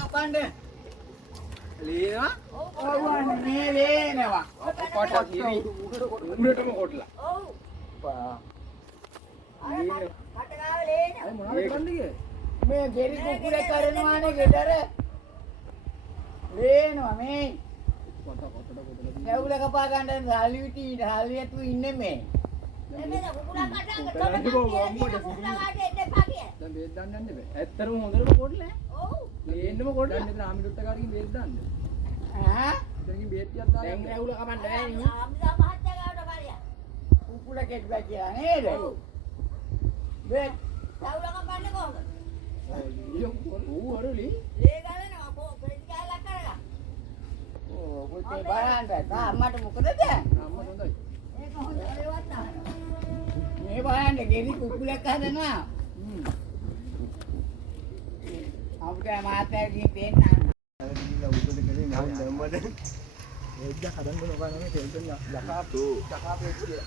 කපන්න. ලේනවා? ඔව් මේ ලේනවා. කොට කිරි. උඹටම කොටලා. ඔව්. පා. කටගාව ලේන. අය මොනවද කරන්නේ? මේ ගෙරි කුකුලේ කරනවානේ ගෙදර. ලේනවා මේ. කොට. ඇවුල කපා ගන්න සාලිවිටි සාලියතු ඉන්නේ මේ. එමෙන්න කුකුලා කටාක තොම කුකුලා කාටේ එන්න එපා කිය. දැන් බේත් දාන්න යන්න බෑ. ඇත්තටම හොඳටම කොටලා. ඔව්. ලේන්නම කොටලා. දැන් මෙතන ආමිදුට්ට කාරකින් බේත් දාන්න. ඈ එතනකින් බේත් ටිකක් දාන්න. දැන් ඇවුල කපන්න බෑ නේ. ආම්දා මහත්තයා ගාවට කාරියා. කුකුල කෙට්ටා කියලා නේද? බේ තවුල කපන්නේ කොහොමද? ඌ අරලි. ලේ ගලනවා කො පෙටි කෑල්ලක් කරලා. ඕ පුතේ බලන්න තාමට මොකද දැන්? අම්මා හොඳයි. ඒක හොඳ ඒවත් නැහැ. මේ බලන්න ගෙරි කුකුලක් හදනවා. අපිට මාතෑගේ පේන්න. ගිහිල්ලා උඩට ගලේ මම දැම්මද? එද්ද හදන්න නොකනනේ තෙල්තෙන් යකා පෙට්ටිය.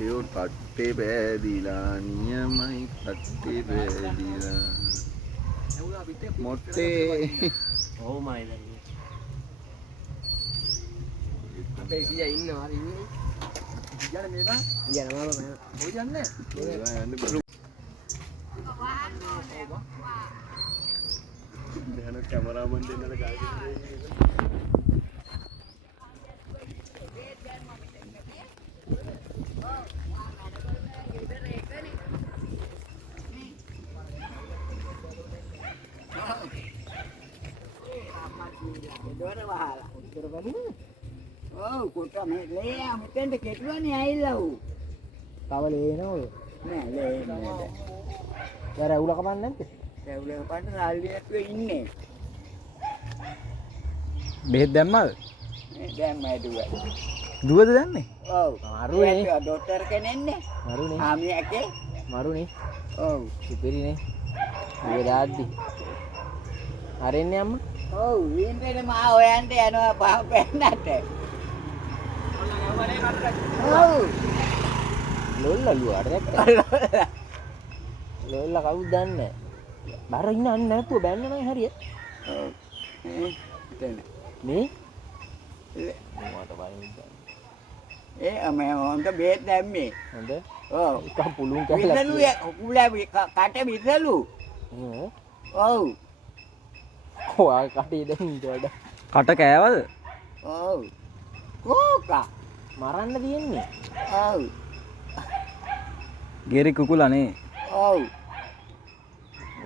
ඒ කට්ටේ බෑදිලා නියමයි කට්ටේ බෑදිලා ඇවුලා පිටේ මොට්ටේ ඔව් මයි දැන් අපේ සීයා ඉන්නවා හරි ඉන්නේ යන්නේ මේ බා යනවා මම ඔය යන්නේ ඒවා යන්න බලමු දැන් කැමරාමන් දෙන්නද ගායකයෙක් දොර වහලා උත්තර බලමු. ඔව් කොට මේ ලේ මෙතෙන්ට කෙටුවනේ ඇවිල්ලා ඌ. තව ලේනෝ නෑ ලේ නෑ. යාර ඇවුලා කපන්නේ නැද්ද? ඇවුල කපන්න සාලියතු ඉන්නේ. බෙහෙත් දැම්මද? දැන් මැදුවා. දුවද දැන්නේ? ඔව්. මරුනේ. ඩොක්ටර් කෙනෙන්නේ. මරුනේ. ආමියකේ. මරුනේ. ඔව්. ඉතිරිනේ. දුව දාද්දි. හරින්නේ අම්මා? ඔව් වින්දේ මා හොයන්න යනවා පහපැන්නට. ඔව්. ලොල්ලලු අරක්. ලොල්ල කවුද දන්නේ? බාර ඉන්න අන්න නැපුව බෑන්න නම් හරිය. ඔව්. මේ? මට බලන්න. මේ හොඳ බේත් දැම්මේ. හොඳ. ඔව්. එකක් පුළුන් කැලක්. විසලු කට විසලු. ඔව්. ඔයා කටේ දැන් ඉඳවඩ. කට කෑවද? ඔව්. කෝකා. මරන්න තියෙන්නේ. ඔව්. ගෙරි කුකුලානේ. ඔව්.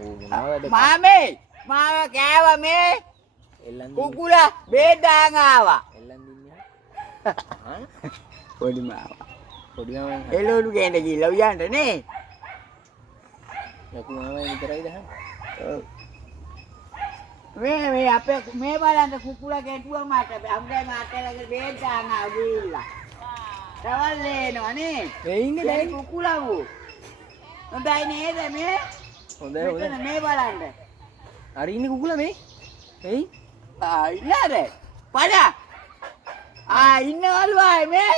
ඕ මොනවද? මාමේ මාව කෑවා මේ එල්ලන් කුකුලා බේත් දාන් ආවා. එල්ලන් දින්නේ. පොඩි මාව. පොඩි මාමෙන් එළවලු ගේන්න ගිහලා උයන්ට නේ. ලොකු මාමෙන් විතරයි දහන්. ඔව්. මේ අපේ මේ බලන්න කුකුලා ගැටුවා මට. අම්ගේ මාතලගේ බේත් දාන් ආවිලා. තවල් ලේනවා නේ. මේ ඉන්නේ දැන් දැන්. කුකුලා වූ. හොඳයි නේද මේ? හොඳයි මෙතන හොඳයි. මේ බලන්න. හරි ඉන්නේ කුකුලා මේ. එයි. ඉන්නද? පඩා. ඉන්නවලු ආයේ මේ.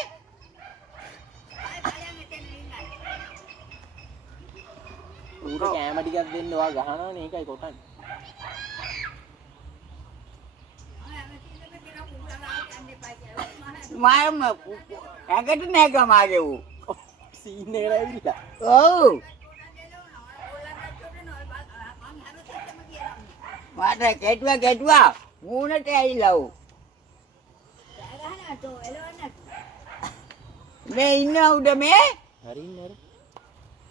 ඌට කෑම ටිකක් දෙන්න ඔයා ගහනවනේ ඒකයි කොටන්නේ. මම ඇඟට නැග මාගේ ඌ. සීන් එකට ඇවිල්ලා. ඔව්. මට කෙටුවා මූණට ඇවිල්ලා ඌ. මේ ඉන්න උඩ මේ? හරි ඉන්නේ හරි.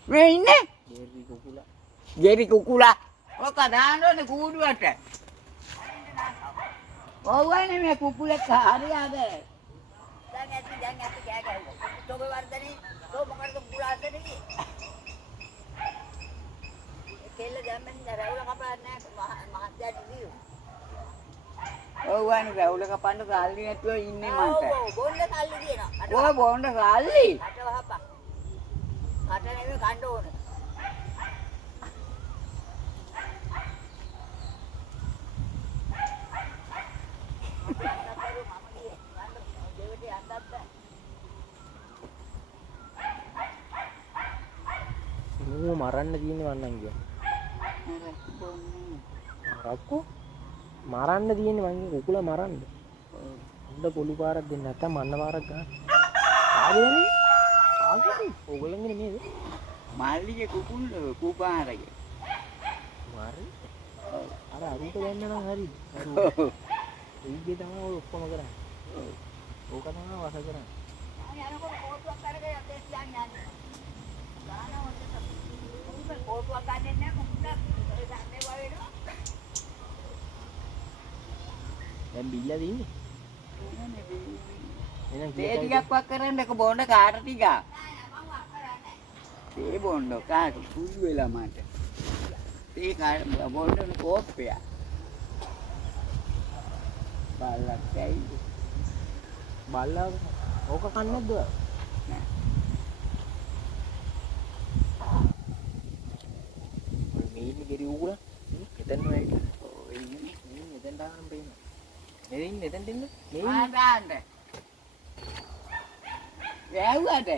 මේ ඉන්නේ? ගෙරි කුකුලා. ගෙරි කුකුලා. ඔක දාන්නෝනේ කූඩුවට. ඔව්වනේ මේ කුකුලෙක් හරියද? දැන් ඇති කෑ ගහුවා. තෝග වර්ධනේ තෝ මොකටද කුකුලා අතනේ? කෙල්ල දැම්මෙන් රැවුල කපාන්නේ නැහැ මහත්තයාට දීලා. ඔව්වනේ රැවුල කපන්න සල්ලි නැතුව ඉන්නේ මන්ට. ඔව් බොන්න කල්ලි දිනවා. ඔය බොන්න සල්ලි. කට වහපන්. කට නෙමෙයි කන්න ඕන. ඌ මරන්න තියෙන්නේ වන්නම් කියන්නේ. රක්කෝ මරන්න තියෙන්නේ මං කුකුලා මරන්න. හොඳ පොලු පාරක් දෙන්න නැත්තම් මන්න පාරක් ගන්න. ආගෙදනේ. ආගෙදනේ. ඕගොල්ලන්ගේ නේද? මල්ලිගේ කුකුල් කුපාරගේ. මාරි. අර අරුන්ට දෙන්න නම් හරි. ඊගේ තමයි ඔය ඔක්කොම කරන්නේ. ඕක තමයි වස කරන්නේ. යනකොට කෝටුවක් අරගෙන යතේ තියන් යන්නේ. කෝටුවක් ගන්නෙ නැහැ මොකද? ඒ ගන්නේ වේනවා. දැන් බිල්ලා දින්නේ. එහෙනම් තේ ටිකක් වක් කරන්නක බොන්න කාට ටිකක්. තේ බොන්න කාට කුඩු වෙලා මට. තේ කාට බොන්න කෝප්පය. බල්ලක් ඇයි? බල්ලා ඕක කන්නේ නැද්ද? නෑ. ඔය මීනි ගෙරි උගුලා එතන වෙයි. ඔය ඉන්නේ එතන දාන්න බේන. එදින් එතන දෙන්න. ආදාන්න. වැව්වද?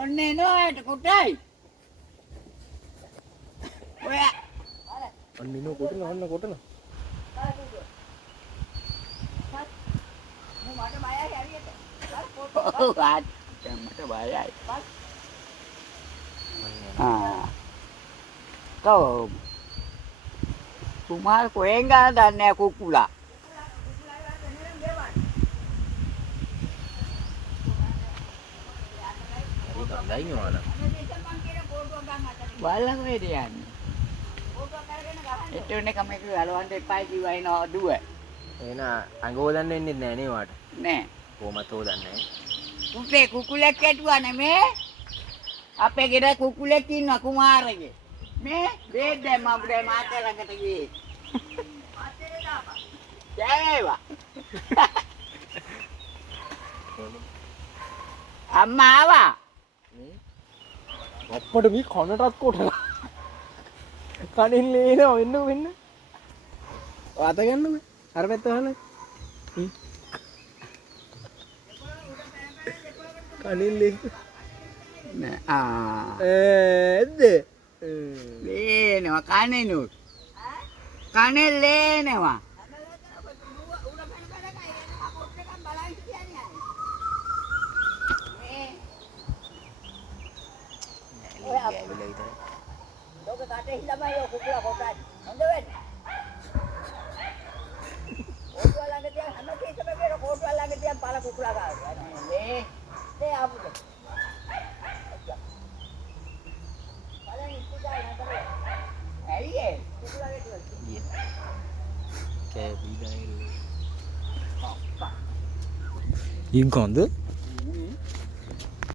ඔන්නේ නෝයට කොටයි. ඔය අන්න මිනෝ කොටන ඔන්න කොටන. මට බයයි හරියට. ඔව් ආත් මට බයයි. කව කුමාර කොහෙන් ගාන දන්නේ කුකුලා. ඒක ගඳයි නෝනා. බලලා කොහෙද යන්නේ? එතන කමක ගලවන්න එපා කිව්වයි නෝදුව. එන අඟ හොදන්න වෙන්නේ නැහැ නේ වාට. නෑ. කොහමත් හොදන්නේ. කුකුලේ කුකුලෙක් කැටුවා නෙමේ. අපේ ගෙදර කුකුලෙක් ඉන්නවා කුමාරගේ. මේ බේත් දැම්ම අපේ මාතේ ළඟට ගියේ. ජයවා. අම්මා ආවා. අප්පට මේ කනටත් කොටලා. කනින් ලේනවා වෙන්න. අත ගන්න මේ. අර පැත්ත වහන්න. කනින් ලේ. නෑ ඇද්ද? ලේනවා කනේනුත්. කනේ ලේනවා. ලෝක කාටේ හිටමයි ඔය කුකුලා කොටන්නේ. හොඳ වෙන්නේ. කෝටුව ළඟ තියන් හැම කේසම කියන කෝටුව ළඟ තියන් පළ කුකුලා ගාවා. මේ ආපුද. බලන්න ඉස්සුදා නතර. ඇයි ඒ? කුකුලා වෙටුවා. කෑ බීගානේ. ඉංගොන්ද?